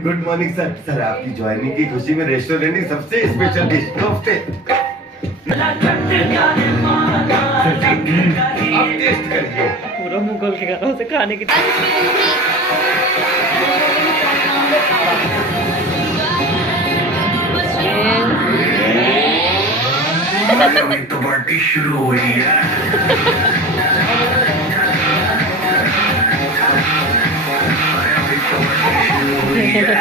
Good morning sir. Sir आपकी ज्वाइनिंग की खुशी में रेस्टोरेंट की सबसे स्पेशल डिश कोफ्ते आप टेस्ट करिए। पूरा मुगल के खाना से खाने की तो पार्टी शुरू हो रही है।